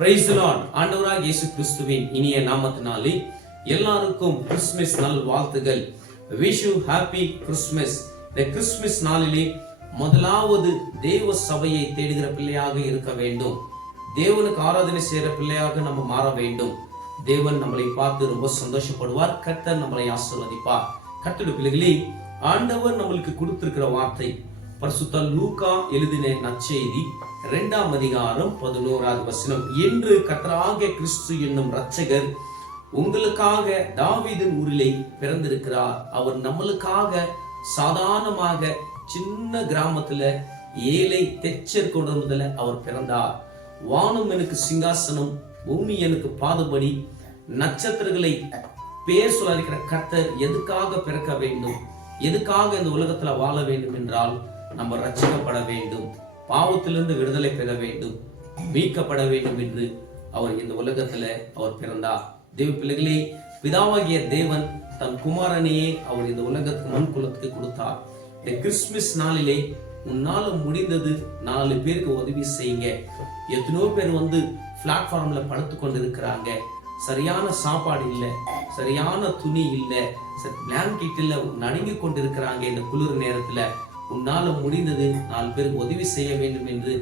Price Lord ஆண்டவராக இயேசு கிறிஸ்துவின் இனிய நாமத்தினாலே எல்லாருக்கும் கிறிஸ்துமஸ் நல் வாழ்த்துகள். விஷ் யூ ஹாப்பி கிறிஸ்துமஸ் இந்த கிறிஸ்துமஸ் நாளிலே முதலாவது தேவ சபையை தேடுகிற பிள்ளையாக இருக்க வேண்டும். தேவனுக்கு ஆராதனை செய்கிற பிள்ளையாக நம்ம மாற வேண்டும். தேவன் நம்மளை பார்த்து ரொம்ப சந்தோஷப்படுவார். கர்த்தர் நம்மளை ஆசிர்வதிப்பார். கர்த்தருடைய பிள்ளைகளே ஆண்டவர் நம்மளுக்கு கொடுத்திருக்கிற வார்த்தை பரிசுத்த லூகா எழுதின நற்செய்தி இரண்டாம் அதிகாரம் பதினோராவது வசனம். என்று கர்த்தராகிய கிறிஸ்து என்னும் இரட்சகர் உங்களுக்காக தாவீதின் ஊரிலே பிறந்திருக்கிறார். அவர் நம்மளுக்காக சாதாரணமாக சின்ன கிராமத்துல ஏழை தெச்சர் குடும்பத்துல அவர் பிறந்தார். வானம் எனக்கு சிங்காசனம் பூமி எனக்கு பாதுபடி. நட்சத்திரங்களை பேர் சொல்லாதிக்கிற கத்தர் எதுக்காக பிறக்க வேண்டும்? எதுக்காக இந்த உலகத்துல வாழ வேண்டும் என்றால் நம்ம ரட்சிக்கப்பட வேண்டும். பாவத்திலிருந்து விடுதலை பெற வேண்டும். மீட்கப்பட வேண்டும் என்று அவர் இந்த உலகத்துல அவர் பிறந்தார். தேவ பிள்ளைகளே பிதாவாகிய தேவன் தன் குமாரனையே அவர் இந்த உலகத்துக்கு மண் குலத்துக்கு கொடுத்தார். இந்த கிறிஸ்துமஸ் நாளிலே உன்னால முடிந்தது நாலு பேருக்கு உதவி செய்யுங்க. எத்தனையோ பேர் வந்து பிளாட்ஃபார்ம்ல படுத்து கொண்டு இருக்கிறாங்க சரியான சாப்பாடு இல்லை சரியான துணி இல்லை பிளாங்கெட் இல்லை நடுங்கி கொண்டு இருக்கிறாங்க இந்த குளிர் நேரத்துல. உன்னால முடிந்தது நாலு பேருக்கு உதவி செய்ய வேண்டும் என்று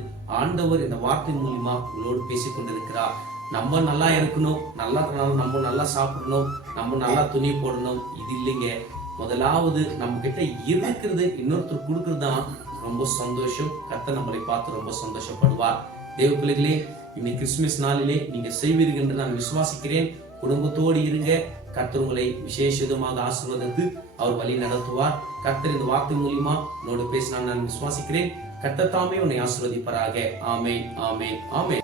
ஆண்டவர் இந்த வார்த்தை மூலியமா உங்களோடு பேசிக் கொண்டிருக்கிறார். நம்ம நல்லா இருக்கணும் நல்லா நம்ம நல்லா சாப்பிடணும் நம்ம நல்லா துணி போடணும் இது இல்லைங்க. முதலாவது நம்ம கிட்ட இருக்கிறது இன்னொருத்தர் கொடுக்கறது தான் ரொம்ப சந்தோஷம். கத்த நம்மளை பார்த்து ரொம்ப சந்தோஷப்படுவார். தேவ பிள்ளைகளே இன்னைக்கு கிறிஸ்துமஸ் நாளிலே நீங்க செய்வீர்கள் என்று நான் விசுவாசிக்கிறேன். குடும்பத்தோடு இருங்க கர்த்தர் உங்களை விசேஷமாக ஆசீர்வதித்து அவர் வழி நடத்துவார். கர்த்தர் இந்த வார்த்தை மூலியமா என்னோடு பேசினால் நான் விசுவாசிக்கிறேன். கர்த்தர் தாமே உன்னை ஆசீர்வதிப்பாராக. ஆமே ஆமே ஆமே